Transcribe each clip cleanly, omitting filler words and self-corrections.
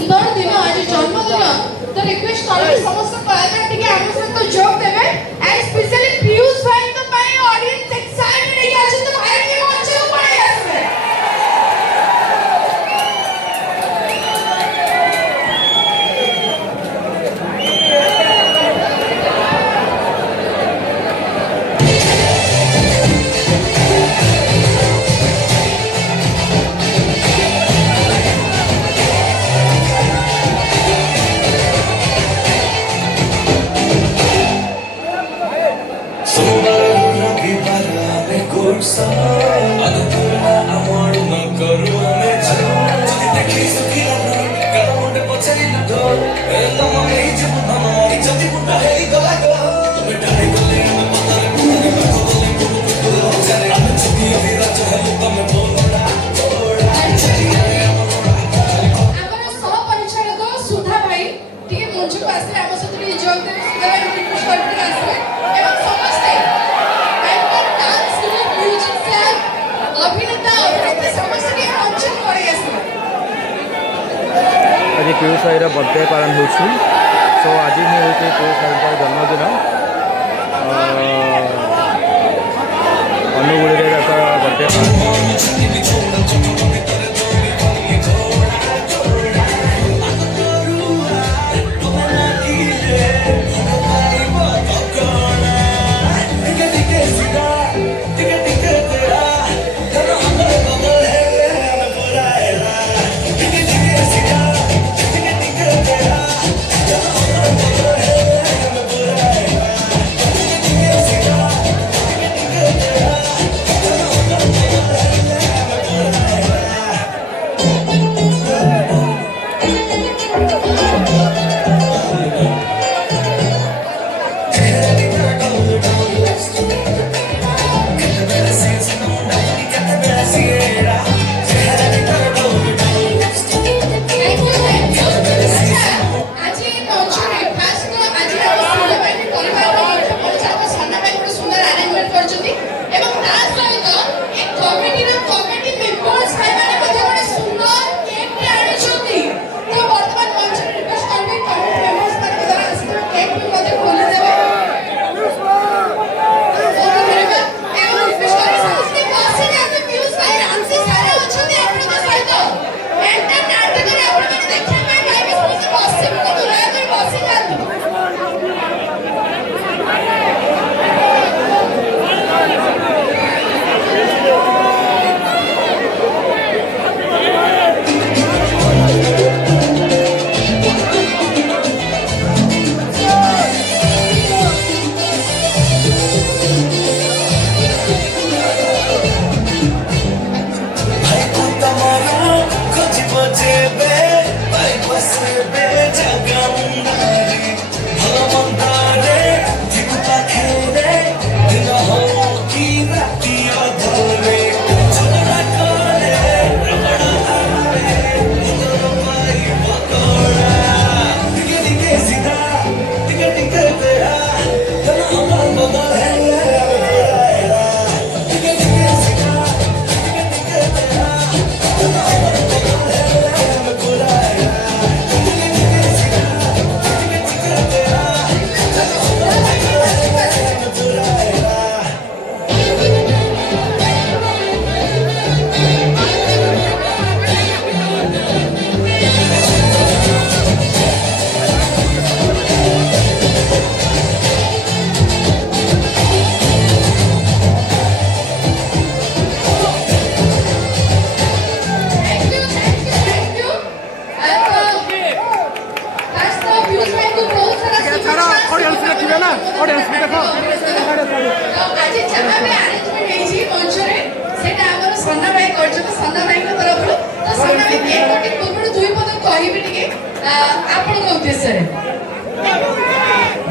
सुंदर दिन आज जन्मदिन तो रिक्वेस्ट कर समस्त कलाकार टिके हम सहित जोग देबे एंड स्पेशली पीयूष भाई तो पाए ऑडियंस एक्साइटेड है आज तो भाई के मंच पे पड़े आसबे आज पीयूष भाई बर्थडे पालन हो सो आज ही हूँ पीयूष भाई जन्मदिन अनुगुड़ी बर्थडे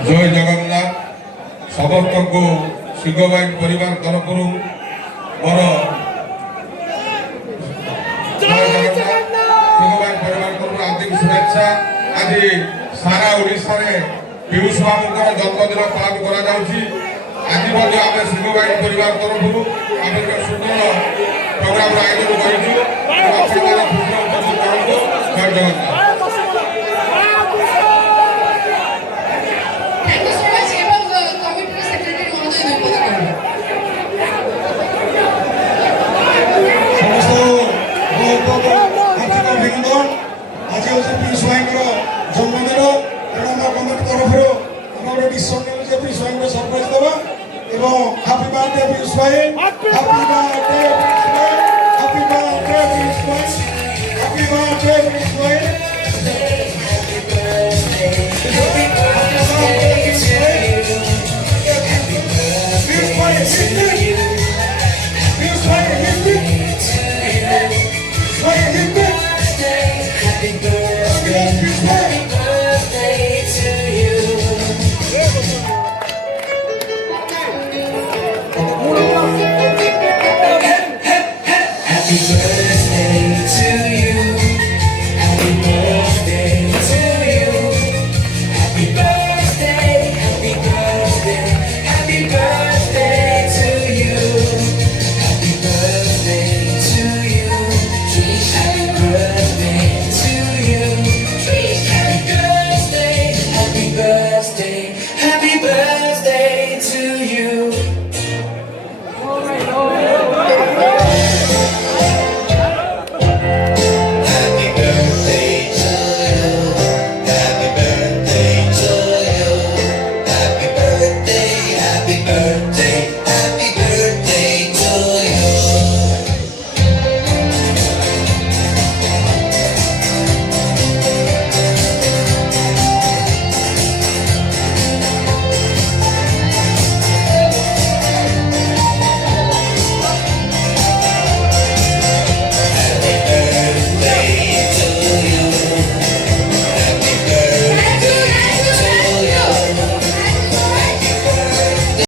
जय जगन्नाथ समस्त को सिंहवाइन परिवार तरफ मोर सिंहवाइन परिवार तरफ आंतरिक शुभेच्छा। आज सारा ओडिशा रे पीयूष बाबू जन्मदिन पालन करा जाउछि। आज आम सिंहवाइन परिवार तरफ सुंदर प्रोग्राम आयोजन कर जय Jagannath. Piyush Goyal. Happy birthday, Piyush Goyal. Happy birthday, Piyush Goyal. Happy birthday, Piyush Goyal. Happy birthday, Piyush Goyal. Piyush Goyal, hit it. Piyush Goyal, hit it. Piyush Goyal, hit it.